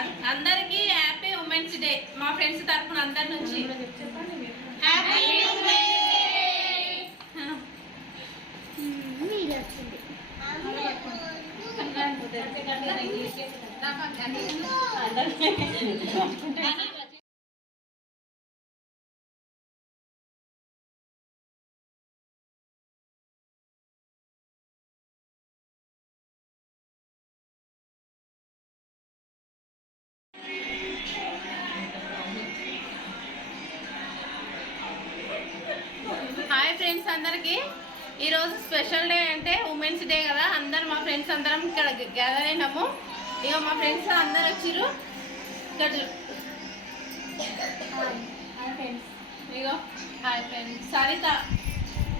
అందరికీ happy women's day మా friends తరఫున అందరి నుంచి హ్యాపీ హాయ్ ఫ్రెండ్స్ అందరికీ ఈరోజు స్పెషల్ డే అంటే ఉమెన్స్ డే కదా. అందరు మా ఫ్రెండ్స్ అందరం ఇక్కడ గ్యాదర్ అయినాము. ఇక మా ఫ్రెండ్స్ అందరు వచ్చిర్రు. ఇక్కడ ఇగో hi friends Saritha,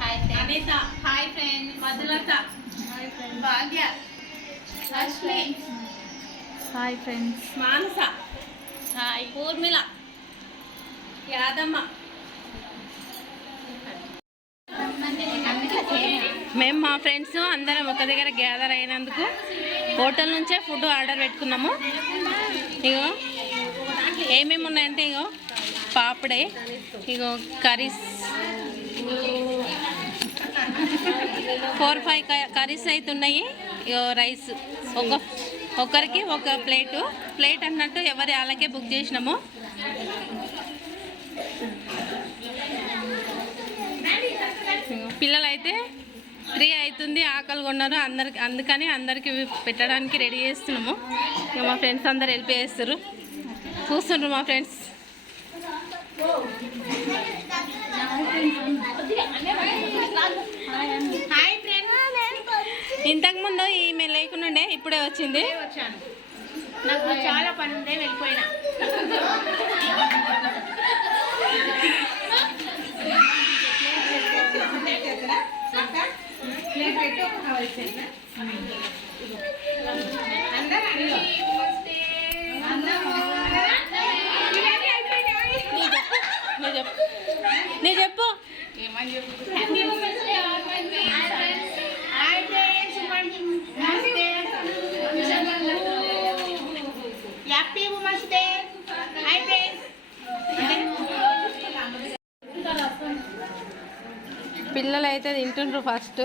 hi Anitha, hi friends Madhulatha, hi friends Bhagya, Ashwi, hi friends Manasa, hi Urmila, Yadamma. మేము మా ఫ్రెండ్స్ అందరం ఒక దగ్గర గ్యాదర్ అయినందుకు హోటల్ నుంచే ఫుడ్ ఆర్డర్ పెట్టుకున్నాము. ఇగో ఏమేమి ఉన్నాయంటే ఇగో పాపడే, ఇగో కర్రీస్ 4-5 కర్రీస్ అయితే ఉన్నాయి. ఇగో రైస్ ఒకరికి ఒక ప్లేట్ అన్నట్టు ఎవరి వాళ్ళకే బుక్ చేసినాము. పిల్లలైతే 3 అవుతుంది, ఆకలి కొన్నారు అందుకని అందరికి పెట్టడానికి రెడీ చేస్తున్నాము. ఇక మా ఫ్రెండ్స్ అందరు హెల్ప్ చేస్తారు, చూస్తుండ్రు మా ఫ్రెండ్స్. ఇంతకుముందు ఈమె లేకుండా ఇప్పుడే వచ్చింది. నాకు చాలా పని ఉండే వెళ్ళిపోయినా. నీ చెప్పు పిల్లలు అయితే తింటుండ్రు ఫస్ట్.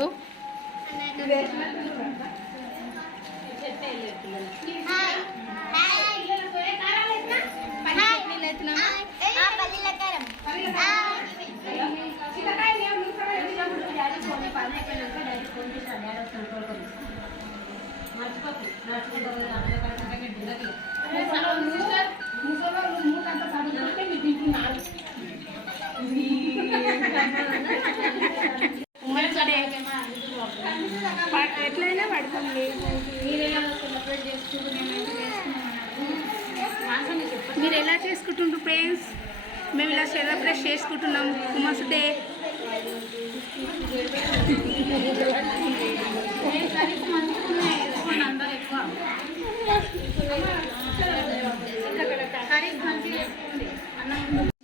ఎట్లయినా పడుతుంది. మీరు ఎలా చేసుకుంటుండ్రు ఫ్రెండ్స్? మేము ఇలా సెలబ్రేట్ చేసుకుంటున్నాం ఉమెన్స్ డే.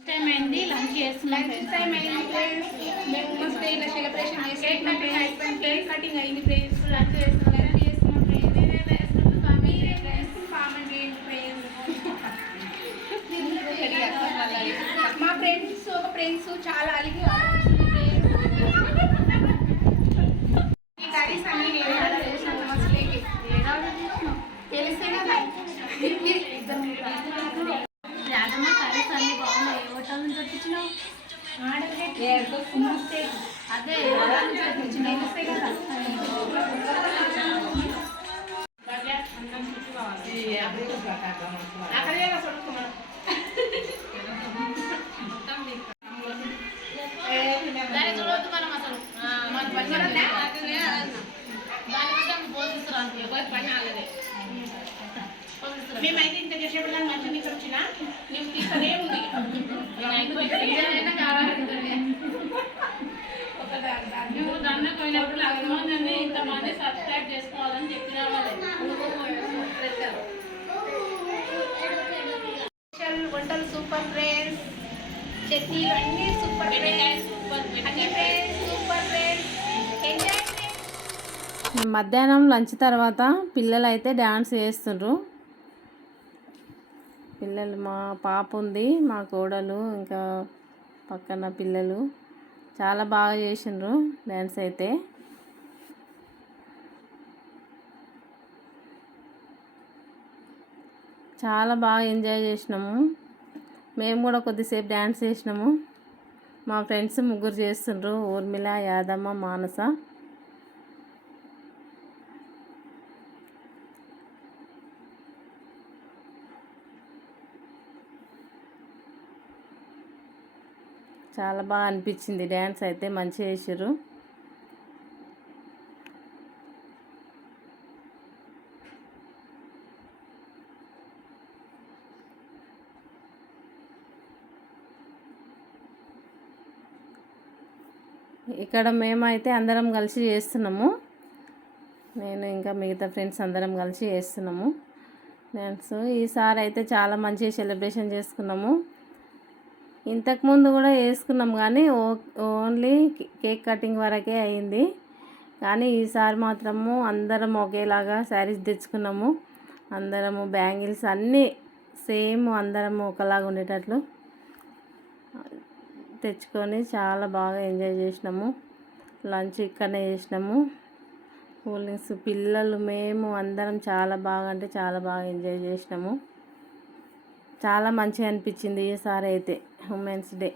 టైం అయింది, లంచ్ చేస్తున్నాం. టైం అయింది ఫ్రెండ్స్. మేము ఉమెన్స్ డే ఇలా సెలబ్రేషన్ చేసుకుంటున్నాం. కేక్ కటింగ్ అయింది ఫ్రెండ్స్. లంచ్ చేస్తున్నాం ఫ్రెండ్స్. కామెంట్ చేయండి ఫ్రెండ్స్. మా ఫ్రెండ్స్ ఒక ఫ్రెండ్స్ చాలా అలిగి కర్రీస్ అన్ని నేను ఆర్డర్ చేశాను ఉమెన్స్ డేకి. తెలిసే కదా యాదమ్మ కర్రీస్ అన్ని బాగున్నాయి. హోటల్ నుంచి తెప్పించినావు? అదే హోటల్ నుంచి తెప్పించినావు. తెలిసే కదా అక్కడే చదువుకున్నాను. దాన్ని చూడవద్దు మనం అసలు దానికోసం పోషిస్తున్నాను. ఎవరి పని ఆగదే. మేమైతే ఇంత చేసేవాళ్ళని మంచిగా ఇక్కడ వచ్చిన నువ్వు తీసుకునే ఉంది. నువ్వు దాన్ని పోయినప్పుడు అభిమానాన్ని ఇంతమంది సబ్స్క్రైబ్ చేసుకోవాలని చెప్పిన వంటలు సూపర్ ఫ్రెండ్స్. చట్నీలు అన్నీ super friends. Super friends. Enjoy. మధ్యాహ్నం లంచ్ తర్వాత పిల్లలు అయితే డ్యాన్స్ చేస్తుండ్రు. పిల్లలు మా పాప ఉంది, మా కోడలు, ఇంకా పక్కన పిల్లలు చాలా బాగా చేసిండ్రు డ్యాన్స్ అయితే. చాలా బాగా ఎంజాయ్ చేసినాము. మేము కూడా కొద్దిసేపు డ్యాన్స్ చేసినాము. మా ఫ్రెండ్స్ ముగ్గురు చేస్తుండ్రు, ఊర్మిళ, యాదమ్మ, మానస. చాలా బాగా అనిపించింది డ్యాన్స్ అయితే, మంచిగా చేసారు. ఇక్కడ మేమైతే అందరం కలిసి చేస్తున్నాము. నేను ఇంకా మిగతా ఫ్రెండ్స్ అందరం కలిసి చేస్తున్నాము డ్యాన్స్. ఈసారి అయితే చాలా మంచిగా సెలబ్రేషన్ చేసుకున్నాము. ఇంతకుముందు కూడా వేసుకున్నాం కానీ ఓన్లీ కేక్ కటింగ్ వరకే అయింది. కానీ ఈసారి మాత్రము అందరం ఒకేలాగా శారీస్ తెచ్చుకున్నాము. అందరము బ్యాంగిల్స్ అన్నీ సేమ్ అందరము ఒకలాగా ఉండేటట్లు తెచ్చుకొని చాలా బాగా ఎంజాయ్ చేసినాము. లంచ్ ఇక్కడనే చేసినాము. కూల్ డ్రింక్స్, పిల్లలు, మేము అందరం చాలా బాగా అంటే చాలా బాగా ఎంజాయ్ చేసినాము. చాలా మంచిగా అనిపించింది ఈసారి అయితే ఉమెన్స్ డే.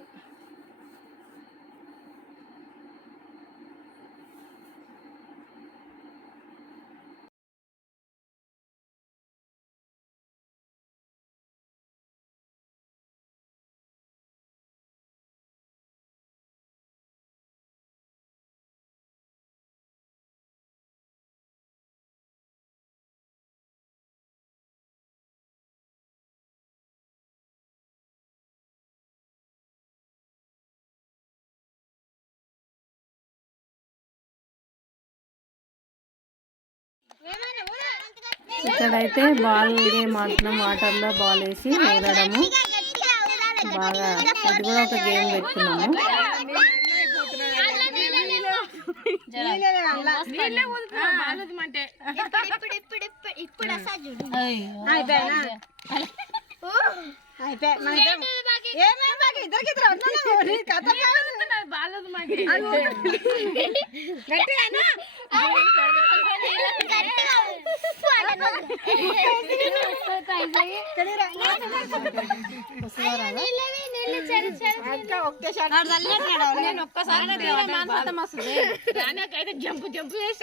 ఇక్కడైతే బాల్ గేమ్ ఆడుతున్నాం. వాటర్లో బాల్ వేసి ఊదడము బాగా, ఇది కూడా ఒక గేమ్ పెట్టుకున్నాము. జంపు వేసి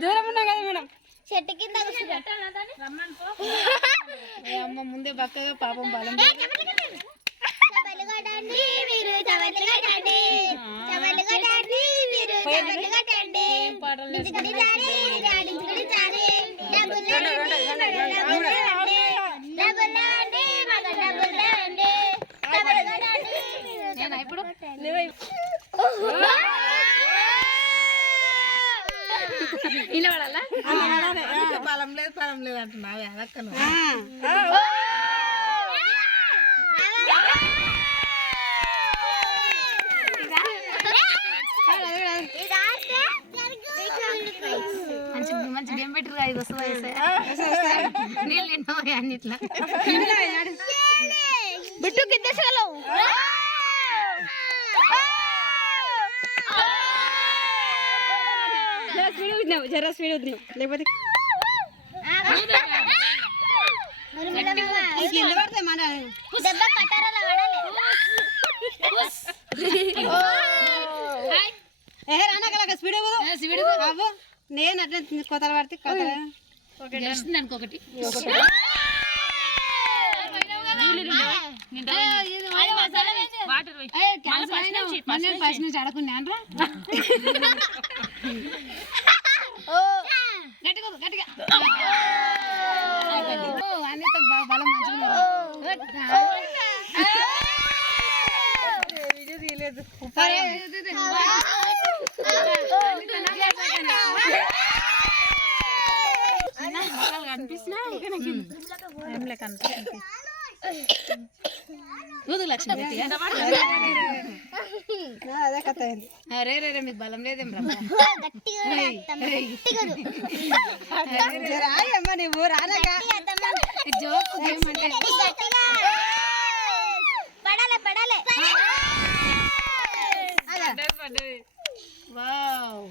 దూరం ఉన్నా కదా మేడం, చెట్టు కింద అమ్మ ముందే బక్కగా పాపం బలం. ఇప్పుడు ఇలా పడాలా? బలం లేదు పరం లేదు అంటున్నావే అదక్కను. మంచి గేమ్ పెట్టరు, ఇది వస్తుంది నీళ్ళు తిన్నావు అన్నిట్లా బిట్టు కిద్దేసాలు. జరా స్పీడ్ వద్దు లేకపోతే స్పీడ్ నేను అట్లా కొత్తలు పడితే అనుకోకటి ఫస్ట్ నుంచి అడగకుండా గట్టిగా అన్నితో బలం మంచిగా కనిపిస్తున్నా ఏం కనిపిస్తుంది లక్ష్మి అదే కథ అయింది. అరే రే మీకు బలం లేదేం రా రాయమ్మ నువ్వు రానగా జోక్ వావ్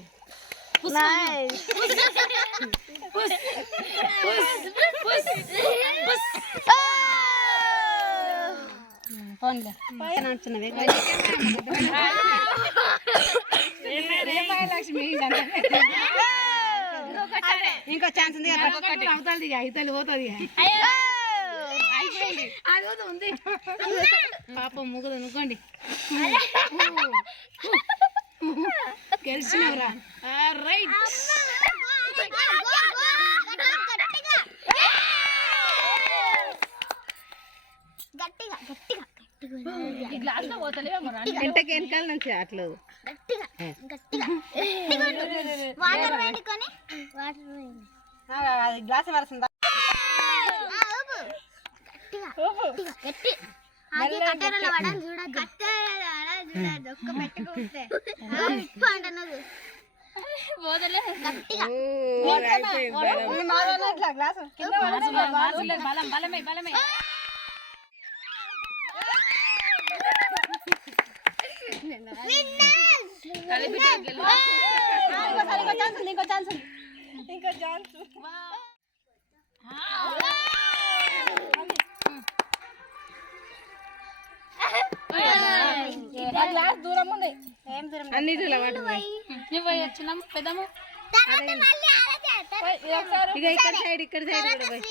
ఇంకో ఛాన్స్ ఉంది అవుతుంది అవుతుంది పోతుంది ఉంది పాపం ముగ్గురు అనుకోండి గెలిచినవరా రైట్ ఇంతకి వెనకాల నుంచి అట్లా గ్లాస్ వరసిందా దూరం ఉంది అన్నిటిలో నువ్వు వచ్చినాము పెద్దము ఇక ఇక్కడ సైడ్ కూడా పోయి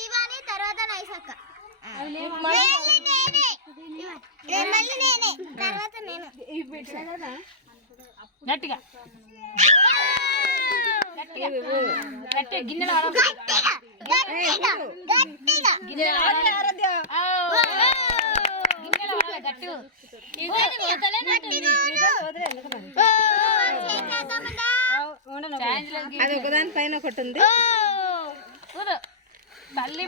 గట్టిగా గట్టిగా గట్టిగా గిన్నెలు అది ఒకదాని పైన ఒకటి ఉంది తల్లి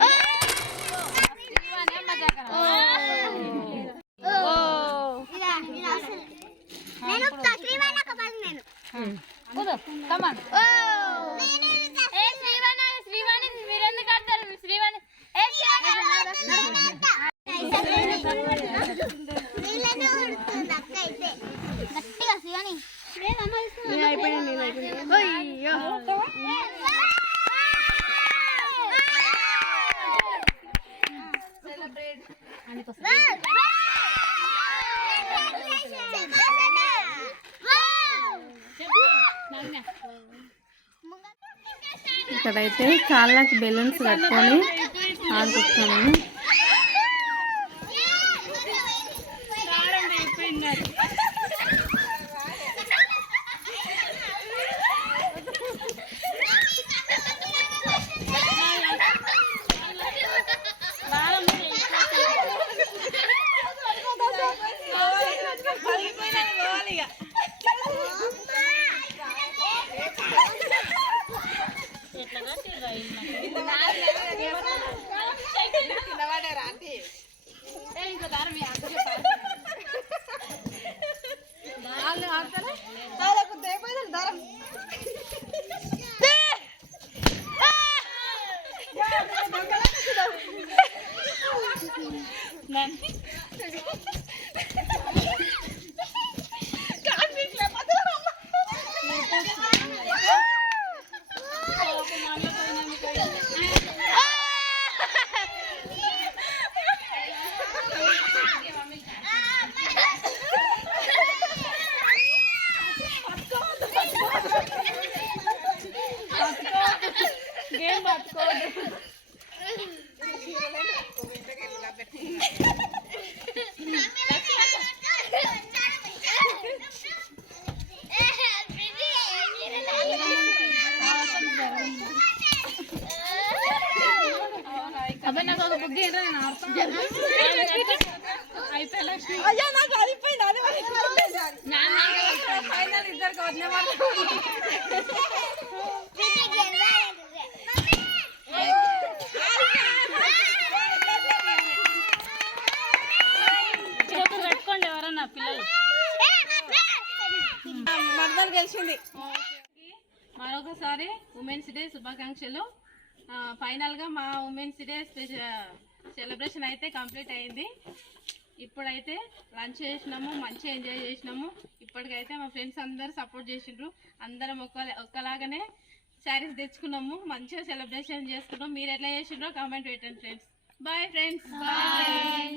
కమాన్ శ్రీవాణి మీరెందుకు ఆడతారు శ్రీవాణి ఇక్కడైతే కాళ్ళకి బెలూన్స్ కట్టుకొని ఆడుకుంటున్నాము. అబ్బాయి నాకు అయ్యా నాకు అయిపోయింది అది ఫైనల్ ఇద్దరికి వదిలే కట్టుకోండి ఎవరన్నా పిల్లలు. మరదలు గెలిచింది. మరొకసారి ఉమెన్స్ డే శుభాకాంక్షలు. ఫైనల్గా మా ఉమెన్స్ డే సెలబ్రేషన్ అయితే కంప్లీట్ అయింది. ఇప్పుడైతే లంచ్ చేసినాము, మంచిగా ఎంజాయ్ చేసినాము. ఇప్పటికైతే మా ఫ్రెండ్స్ అందరూ సపోర్ట్ చేసిండ్రు. అందరం ఒక్కలాగానే శారీస్ తెచ్చుకున్నాము, మంచిగా సెలబ్రేషన్ చేసుకున్నాం. మీరు ఎట్లా చేసిండ్రో కామెంట్ పెట్టండి ఫ్రెండ్స్. Bye friends. బాయ్.